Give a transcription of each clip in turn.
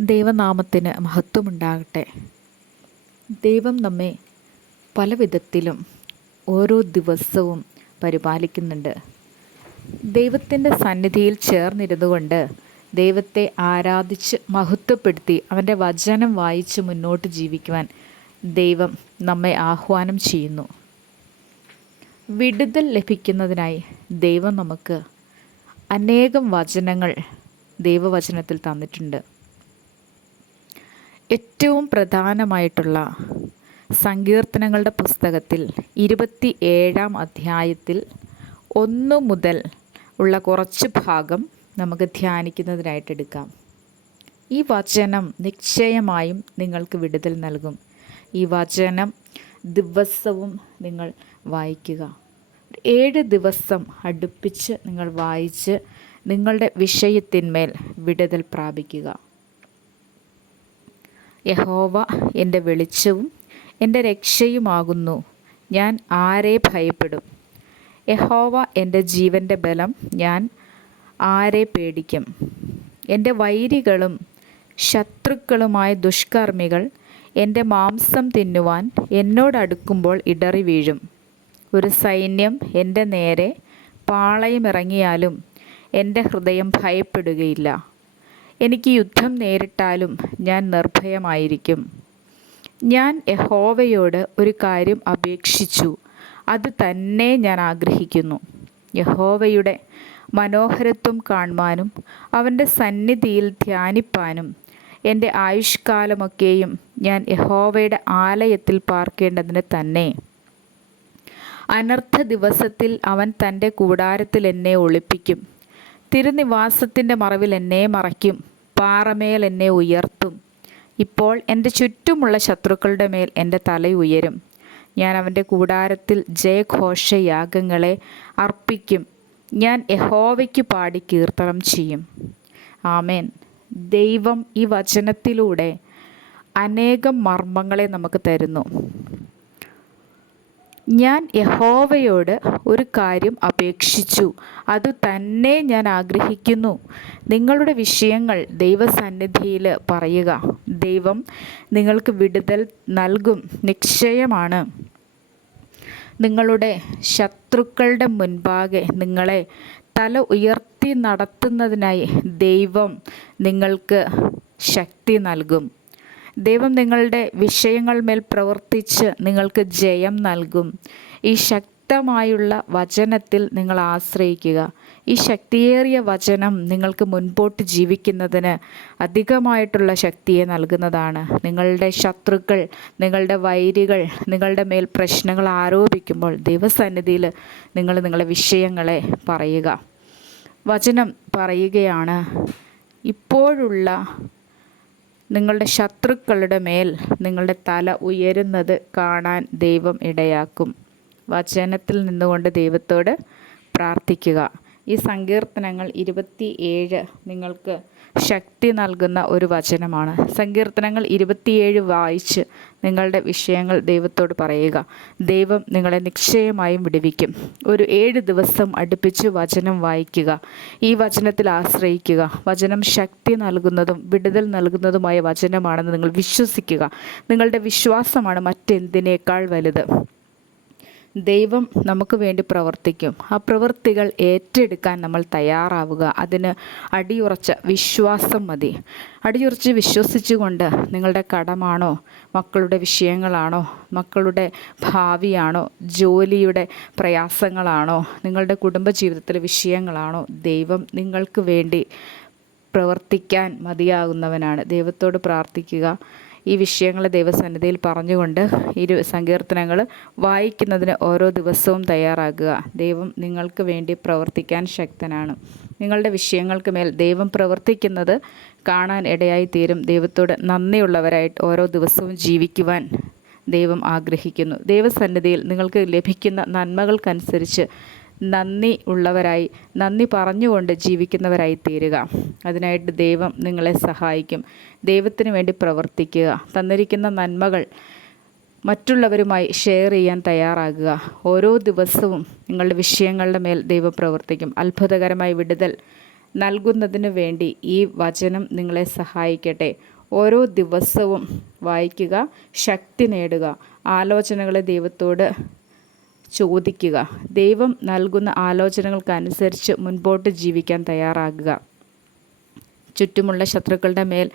ദൈവനാമത്തിന് മഹത്വമുണ്ടാകട്ടെ. ദൈവം നമ്മെ പല വിധത്തിലും ഓരോ ദിവസവും പരിപാലിക്കുന്നുണ്ട്. ദൈവത്തിന്റെ സന്നിധിയിൽ ചേർന്നിരുന്നുകൊണ്ട് ദൈവത്തെ ആരാധിച്ച് മഹത്വപ്പെടുത്തി അവന്റെ വചനം വായിച്ച് മുന്നോട്ട് ജീവിക്കുവാൻ ദൈവം നമ്മെ ആഹ്വാനം ചെയ്യുന്നു. വിടുതൽ ലഭിക്കുന്നതിനായി ദൈവം നമുക്ക് അനേകം വചനങ്ങൾ ദൈവവചനത്തിൽ തന്നിട്ടുണ്ട്. ഏറ്റവും പ്രധാനമായിട്ടുള്ള സങ്കീർത്തനങ്ങളുടെ പുസ്തകത്തിൽ ഇരുപത്തി ഏഴാം അധ്യായത്തിൽ ഒന്ന് മുതൽ ഉള്ള കുറച്ച് ഭാഗം നമുക്ക് ധ്യാനിക്കുന്നതിനായിട്ട് എടുക്കാം. ഈ വചനം നിശ്ചയമായും നിങ്ങൾക്ക് വിടുതൽ നൽകും. ഈ വചനം ദിവസവും നിങ്ങൾ വായിക്കുക. ഏഴ് ദിവസം അടുപ്പിച്ച് നിങ്ങൾ വായിച്ച് നിങ്ങളുടെ വിഷയത്തിന്മേൽ വിടുതൽ പ്രാപിക്കുക. യഹോവ എന്റെ വെളിച്ചവും എന്റെ രക്ഷയുമാകുന്നു. ഞാൻ ആരെ ഭയപ്പെടും? യഹോവ എന്റെ ജീവന്റെ ബലം ഞാൻ ആരെ പേടിക്കും? എന്റെ വൈരികളും ശത്രുക്കളുമായ ദുഷ്കർമ്മികൾ എന്റെ മാംസം തിന്നുവാൻ എന്നോടടുക്കുമ്പോൾ ഇടറി വീഴും. ഒരു സൈന്യം എന്റെ നേരെ പാളയമിറങ്ങിയാലും എന്റെ ഹൃദയം ഭയപ്പെടുകയില്ല. എനിക്ക് യുദ്ധം നേരിട്ടാലും ഞാൻ നിർഭയമായിരിക്കും. ഞാൻ യഹോവയോട് ഒരു കാര്യം അപേക്ഷിച്ചു. അത് തന്നെ ഞാൻ ആഗ്രഹിക്കുന്നു. യഹോവയുടെ മനോഹരത്വം കാണുവാനും അവന്റെ സന്നിധിയിൽ ധ്യാനിപ്പാനും എന്റെ ആയുഷ്കാലമൊക്കെയും ഞാൻ യഹോവയുടെ ആലയത്തിൽ പാർക്കേണ്ടതിന് തന്നെ. അനർത്ഥ ദിവസത്തിൽ അവൻ തന്റെ കൂടാരത്തിൽ എന്നെ ഒളിപ്പിക്കും. തിരുനിവാസത്തിന്റെ മറവിൽ എന്നെ മറയ്ക്കും. പാറമേൽ എന്നെ ഉയർത്തും. ഇപ്പോൾ എന്റെ ചുറ്റുമുള്ള ശത്രുക്കളുടെ മേൽ എന്റെ തല ഉയരും. ഞാൻ അവന്റെ കൂടാരത്തിൽ ജയഘോഷയാഗങ്ങളെ അർപ്പിക്കും. ഞാൻ യഹോവയ്ക്ക് പാടി കീർത്തനം ചെയ്യും. ആമേൻ. ദൈവം ഈ വചനത്തിലൂടെ അനേകം മർമ്മങ്ങളെ നമുക്ക് തരുന്നു. ഞാൻ യഹോവയോട് ഒരു കാര്യം അപേക്ഷിച്ചു. അത് തന്നെ ഞാൻ ആഗ്രഹിക്കുന്നു. നിങ്ങളുടെ വിഷയങ്ങൾ ദൈവസന്നിധിയിൽ പറയുക. ദൈവം നിങ്ങൾക്ക് വിടുതൽ നൽകും. നിശ്ചയമാണ്. നിങ്ങളുടെ ശത്രുക്കളുടെ മുൻപാകെ നിങ്ങളെ തല ഉയർത്തി നടത്തുന്നതിനായി ദൈവം നിങ്ങൾക്ക് ശക്തി നൽകും. ദൈവം നിങ്ങളുടെ വിഷയങ്ങൾ മേൽ പ്രവർത്തിച്ച് നിങ്ങൾക്ക് ജയം നൽകും. ഈ ശക്തമായുള്ള വചനത്തിൽ നിങ്ങൾ ആശ്രയിക്കുക. ഈ ശക്തിയേറിയ വചനം നിങ്ങൾക്ക് മുൻപോട്ട് ജീവിക്കുന്നതിന് അധികമായിട്ടുള്ള ശക്തിയെ നൽകുന്നതാണ്. നിങ്ങളുടെ ശത്രുക്കൾ നിങ്ങളുടെ വൈരികൾ നിങ്ങളുടെ മേൽ പ്രശ്നങ്ങൾ ആരോപിക്കുമ്പോൾ ദൈവസന്നിധിയിൽ നിങ്ങൾ നിങ്ങളുടെ വിഷയങ്ങളെ പറയുക. വചനം പറയുകയാണ് ഇപ്പോഴുള്ള നിങ്ങളുടെ ശത്രുക്കളുടെ മേൽ നിങ്ങളുടെ തല ഉയരുന്നത് കാണാൻ ദൈവം ഇടയാക്കും. വചനത്തിൽ നിന്നുകൊണ്ട് ദൈവത്തോട് പ്രാർത്ഥിക്കുക. ഈ സങ്കീർത്തനങ്ങൾ ഇരുപത്തി ഏഴ് നിങ്ങൾക്ക് ശക്തി നൽകുന്ന ഒരു വചനമാണ്. സങ്കീർത്തനങ്ങൾ ഇരുപത്തിയേഴ് വായിച്ച് നിങ്ങളുടെ വിഷയങ്ങൾ ദൈവത്തോട് പറയുക. ദൈവം നിങ്ങളെ നിശ്ചയമായും വിടുവിക്കും. ഒരു ഏഴ് ദിവസം അടുപ്പിച്ച് വചനം വായിക്കുക. ഈ വചനത്തിൽ ആശ്രയിക്കുക. വചനം ശക്തി നൽകുന്നതും വിടുതൽ നൽകുന്നതുമായ വചനമാണെന്ന് നിങ്ങൾ വിശ്വസിക്കുക. നിങ്ങളുടെ വിശ്വാസമാണ് മറ്റെന്തിനേക്കാൾ വലുത്? ദൈവം നമുക്ക് വേണ്ടി പ്രവർത്തിക്കും. ആ പ്രവൃത്തികൾ ഏറ്റെടുക്കാൻ നമ്മൾ തയ്യാറാവുക. അതിന് അടിയുറച്ച വിശ്വാസം മതി. അടിയുറച്ച് വിശ്വസിച്ചുകൊണ്ട് നിങ്ങളുടെ കടമാണോ മക്കളുടെ വിഷയങ്ങളാണോ മക്കളുടെ ഭാവിയാണോ ജോലിയുടെ പ്രയാസങ്ങളാണോ നിങ്ങളുടെ കുടുംബജീവിതത്തിലെ വിഷയങ്ങളാണോ ദൈവം നിങ്ങൾക്ക് വേണ്ടി പ്രവർത്തിക്കാൻ മതിയാകുന്നവനാണ്. ദൈവത്തോട് പ്രാർത്ഥിക്കുക. ഈ വിഷയങ്ങൾ ദൈവസന്നിധിയിൽ പറഞ്ഞുകൊണ്ട് ഇരു സങ്കീർത്തനങ്ങൾ വായിക്കുന്നതിന് ഓരോ ദിവസവും തയ്യാറാകുക. ദൈവം നിങ്ങൾക്ക് വേണ്ടി പ്രവർത്തിക്കാൻ ശക്തനാണ്. നിങ്ങളുടെ വിഷയങ്ങൾക്ക് മേൽ ദൈവം പ്രവർത്തിക്കുന്നത് കാണാൻ ഇടയായി തീരും. ദൈവത്തോട് നന്ദിയുള്ളവരായിട്ട് ഓരോ ദിവസവും ജീവിക്കുവാൻ ദൈവം ആഗ്രഹിക്കുന്നു. ദൈവസന്നിധിയിൽ നിങ്ങൾക്ക് ലഭിക്കുന്ന നന്മകൾക്കനുസരിച്ച് നന്ദി ഉള്ളവരായി നന്ദി പറഞ്ഞുകൊണ്ട് ജീവിക്കുന്നവരായി തീരുക അതിനായിട്ട് ദൈവം നിങ്ങളെ സഹായിക്കും. ദൈവത്തിന് വേണ്ടി പ്രവർത്തിക്കുക. തന്നിരിക്കുന്ന നന്മകൾ മറ്റുള്ളവരുമായി ഷെയർ ചെയ്യാൻ തയ്യാറാകുക. ഓരോ ദിവസവും നിങ്ങളുടെ വിഷയങ്ങളുടെ മേൽ ദൈവം പ്രവർത്തിക്കും. അത്ഭുതകരമായ വിടുതൽ നൽകുന്നതിന് വേണ്ടി ഈ വചനം നിങ്ങളെ സഹായിക്കട്ടെ. ഓരോ ദിവസവും വായിക്കുക ശക്തി നേടുക. ആലോചനകളെ ദൈവത്തോട് ചോദിക്കുക. ദൈവം നൽകുന്ന ആലോചനകൾക്കനുസരിച്ച് മുൻപോട്ട് ജീവിക്കാൻ തയ്യാറാകുക. ചുറ്റുമുള്ള ശത്രുക്കളുടെ മേൽ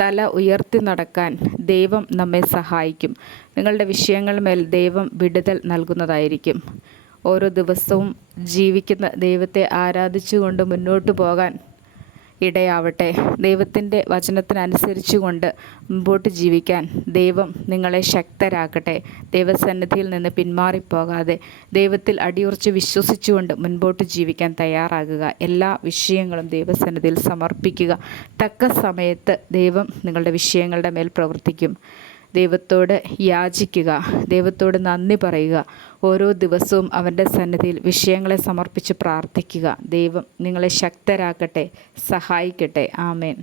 തല ഉയർത്തി നടക്കാൻ ദൈവം നമ്മെ സഹായിക്കും. നിങ്ങളുടെ വിഷയങ്ങൾ മേൽ ദൈവം വിടുതൽ നൽകുന്നതായിരിക്കും. ഓരോ ദിവസവും ജീവിക്കുന്ന ദൈവത്തെ ആരാധിച്ചുകൊണ്ട് മുന്നോട്ട് പോകാൻ ഇടയാവട്ടെ. ദൈവത്തിന്റെ വചനത്തിനനുസരിച്ചുകൊണ്ട് മുമ്പോട്ട് ജീവിക്കാൻ ദൈവം നിങ്ങളെ ശക്തരാക്കട്ടെ. ദൈവസന്നിധിയിൽ നിന്ന് പിന്മാറിപ്പോകാതെ ദൈവത്തിൽ അടിയുറച്ച് വിശ്വസിച്ചുകൊണ്ട് മുൻപോട്ട് ജീവിക്കാൻ തയ്യാറാകുക. എല്ലാ വിഷയങ്ങളും ദൈവസന്നിധിയിൽ സമർപ്പിക്കുക. തക്ക സമയത്ത് ദൈവം നിങ്ങളുടെ വിഷയങ്ങളുടെ മേൽ പ്രവർത്തിക്കും. ദൈവത്തോട് യാചിക്കുക ദൈവത്തോട് നന്ദി പറയുക ഓരോ ദിവസവും അവന്റെ സന്നിധിയിൽ വിഷയങ്ങളെ സമർപ്പിച്ച് പ്രാർത്ഥിക്കുക. ദൈവം നിങ്ങളെ ശക്തരാക്കട്ടെ സഹായിക്കട്ടെ. ആമേൻ.